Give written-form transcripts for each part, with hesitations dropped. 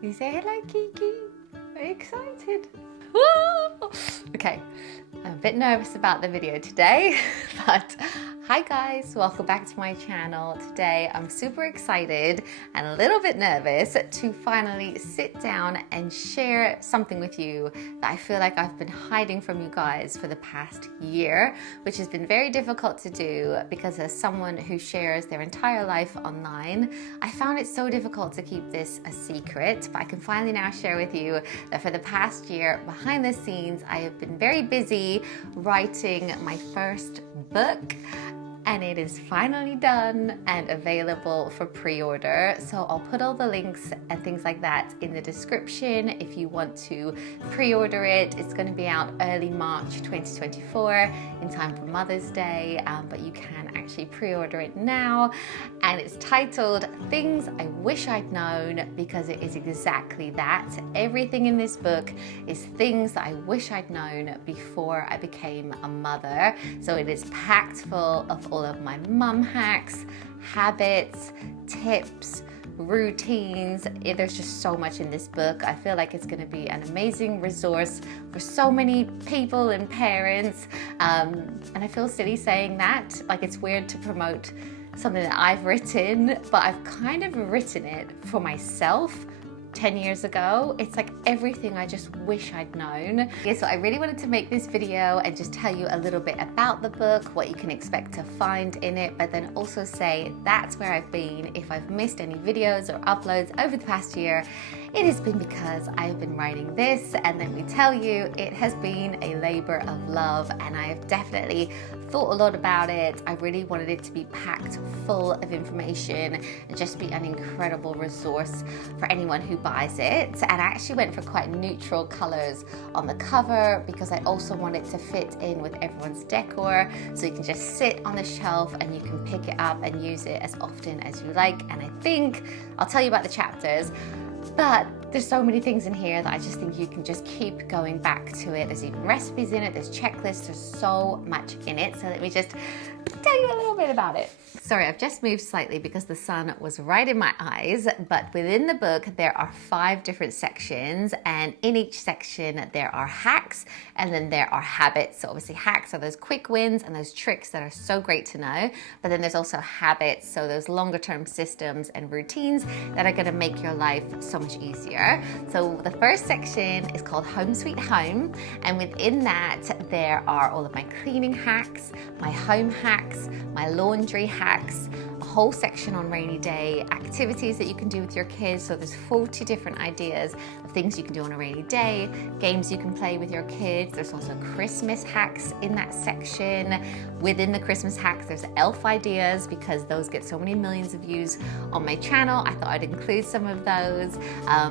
You say hello, Kiki. Very excited. Woo! Okay, I'm a bit nervous about the video today, but hi guys, welcome back to my channel. Today I'm super excited and a little bit nervous to finally sit down and share something with you that I feel like I've been hiding from you guys for the past year, which has been very difficult to do because as someone who shares their entire life online, I found it so difficult to keep this a secret, but I can finally now share with you that for the past year, behind the scenes, I have been very busy writing my first book, and it is finally done and available for pre-order. So I'll put all the links and things like that in the description if you want to pre-order it. It's going to be out early March 2024 in time for Mother's Day, but you can actually pre-order it now. And it's titled Things I Wish I'd Known, because it is exactly that. Everything in this book is things that I wish I'd known before I became a mother. So it is packed full of all of my mum hacks, habits, tips, routines. There's just so much in this book. I feel like it's going to be an amazing resource for so many people and parents. And I feel silly saying that. Like, it's weird to promote something that I've written, but I've kind of written it for myself 10 years ago. It's like everything I just wish I'd known. Yeah, so I really wanted to make this video and just tell you a little bit about the book, what you can expect to find in it, but then also say that's where I've been. If I've missed any videos or uploads over the past year, it has been because I've been writing this, and let me tell you, it has been a labor of love, and I have definitely thought a lot about it. I really wanted it to be packed full of information and just be an incredible resource for anyone who buys it. And I actually went for quite neutral colors on the cover because I also want it to fit in with everyone's decor, so you can just sit on the shelf and you can pick it up and use it as often as you like. And I think I'll tell you about the chapters, but there's so many things in here that I just think you can just keep going back to it. There's even recipes in it, there's checklists, there's so much in it. So let me just tell you a little bit about it. Sorry, I've just moved slightly because the sun was right in my eyes, but within the book there are 5 different sections, and in each section there are hacks and then there are habits. So obviously hacks are those quick wins and those tricks that are so great to know, but then there's also habits, so those longer term systems and routines that are going to make your life so much easier. So the first section is called Home Sweet Home, and within that there are all of my cleaning hacks, my home hacks, my laundry hacks, a whole section on rainy day activities that you can do with your kids. So there's 40 different ideas of things you can do on a rainy day, games you can play with your kids. There's also Christmas hacks in that section. Within the Christmas hacks there's elf ideas, because those get so many millions of views on my channel. I thought I'd include some of those.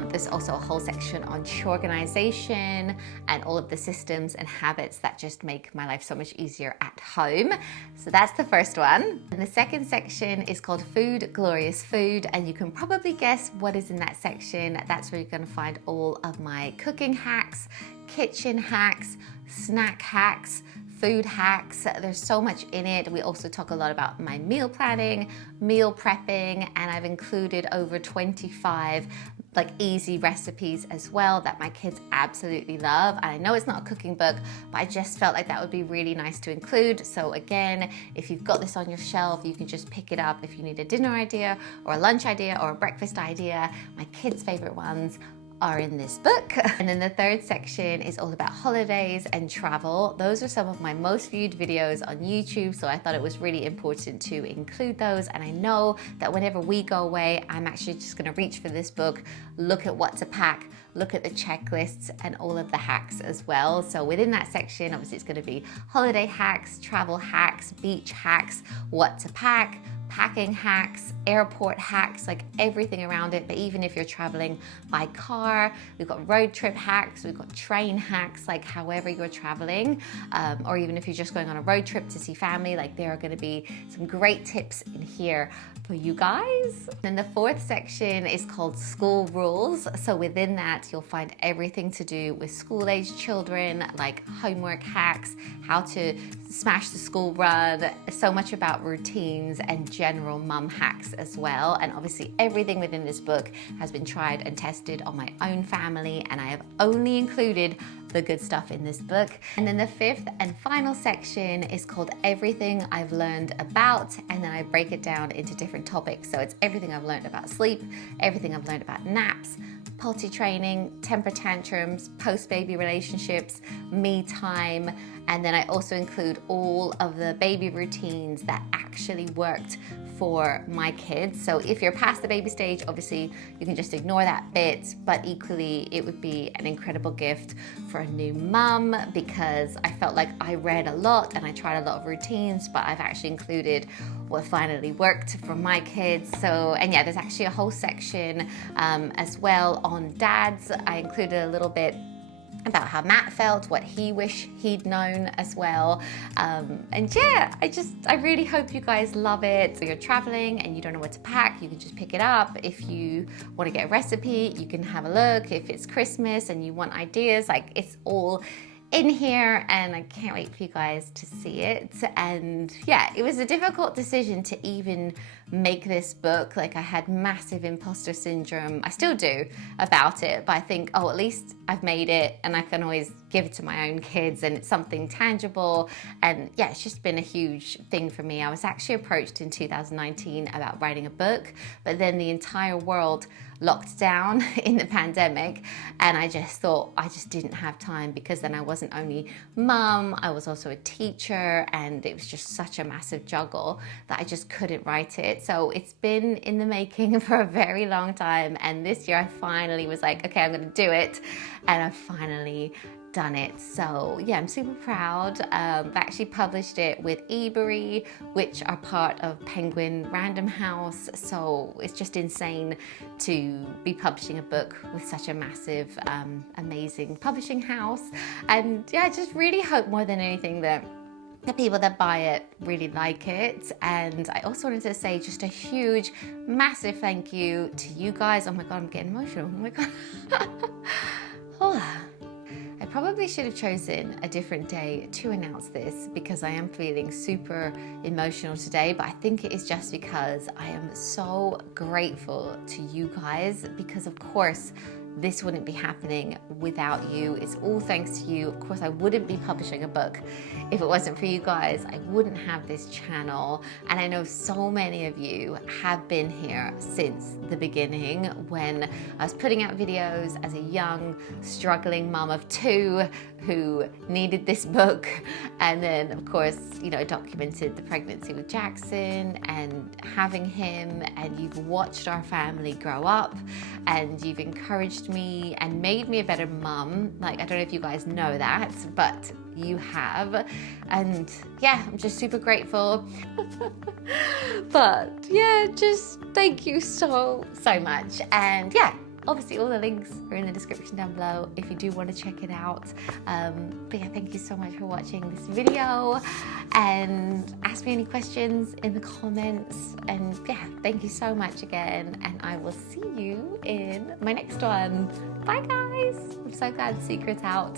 There's also a whole section on organization and all of the systems and habits that just make my life so much easier at home. So that's the first one. And the second section is called Food, Glorious Food, and you can probably guess what is in that section. That's where you're going to find all of my cooking hacks, kitchen hacks, snack hacks, food hacks. There's so much in it. We also talk a lot about my meal planning, meal prepping, and I've included over 25 like easy recipes as well that my kids absolutely love. And I know it's not a cooking book, but I just felt like that would be really nice to include. So again, if you've got this on your shelf, you can just pick it up if you need a dinner idea or a lunch idea or a breakfast idea. My kids' favorite ones are in this book. And then the third section is all about holidays and travel. Those are some of my most viewed videos on YouTube, so I thought it was really important to include those. And I know that whenever we go away, I'm actually just going to reach for this book, look at what to pack, look at the checklists and all of the hacks as well. So within that section, obviously it's going to be holiday hacks, travel hacks, beach hacks, what to pack, packing hacks, airport hacks, like everything around it. But even if you're traveling by car, we've got road trip hacks, we've got train hacks, like however you're traveling, or even if you're just going on a road trip to see family, like there are going to be some great tips in here for you guys. Then the fourth section is called School Rules. So within that, you'll find everything to do with school-age children, like homework hacks, how to smash the school run, so much about routines and general mum hacks as well. And obviously everything within this book has been tried and tested on my own family, and I have only included the good stuff in this book. And then the fifth and final section is called Everything I've Learned About, and then I break it down into different topics. So it's everything I've learned about sleep, everything I've learned about naps, potty training, temper tantrums, post-baby relationships, me time, and then I also include all of the baby routines that actually worked for my kids. So if you're past the baby stage, obviously you can just ignore that bit, but equally it would be an incredible gift for a new mum, because I felt like I read a lot and I tried a lot of routines, but I've actually included what finally worked for my kids. So, and yeah, there's actually a whole section as well on dads. I included a little bit about how Matt felt, what he wished he'd known as well. And yeah, I really hope you guys love it. So you're traveling and you don't know what to pack, you can just pick it up. If you want to get a recipe, you can have a look. If it's Christmas and you want ideas, like, it's all in here, and I can't wait for you guys to see it. And yeah, it was a difficult decision to even make this book. Like, I had massive imposter syndrome, I still do, about it, but I think, oh, at least I've made it and I can always give it to my own kids and it's something tangible. And yeah, it's just been a huge thing for me. I was actually approached in 2019 about writing a book, but then the entire world locked down in the pandemic, and I just thought I just didn't have time, because then I wasn't only mum, I was also a teacher, and it was just such a massive juggle that I just couldn't write it. So it's been in the making for a very long time, and this year I finally was like, okay, I'm gonna do it, and I finally done it. So yeah, I'm super proud. I've actually published it with eBury, which are part of Penguin Random House. So it's just insane to be publishing a book with such a massive, amazing publishing house. And yeah, I just really hope more than anything that the people that buy it really like it. And I also wanted to say just a huge, massive thank you to you guys. Oh my God, I'm getting emotional. Oh my God. Oh. I probably should have chosen a different day to announce this, because I am feeling super emotional today, but I think it is just because I am so grateful to you guys, because of course this wouldn't be happening without you. It's all thanks to you. Of course, I wouldn't be publishing a book if it wasn't for you guys. I wouldn't have this channel. And I know so many of you have been here since the beginning, when I was putting out videos as a young, struggling mom of two who needed this book. And then, of course, you know, documented the pregnancy with Jackson and having him, and you've watched our family grow up, and you've encouraged me and made me a better mum. Like, I don't know if you guys know that, but you have. And yeah, I'm just super grateful. But yeah, just thank you so much. And yeah, obviously all the links are in the description down below if you do want to check it out. But yeah, thank you so much for watching this video, and ask me any questions in the comments. And yeah, thank you so much again, and I will see you in my next one. Bye guys. I'm so glad the secret's out.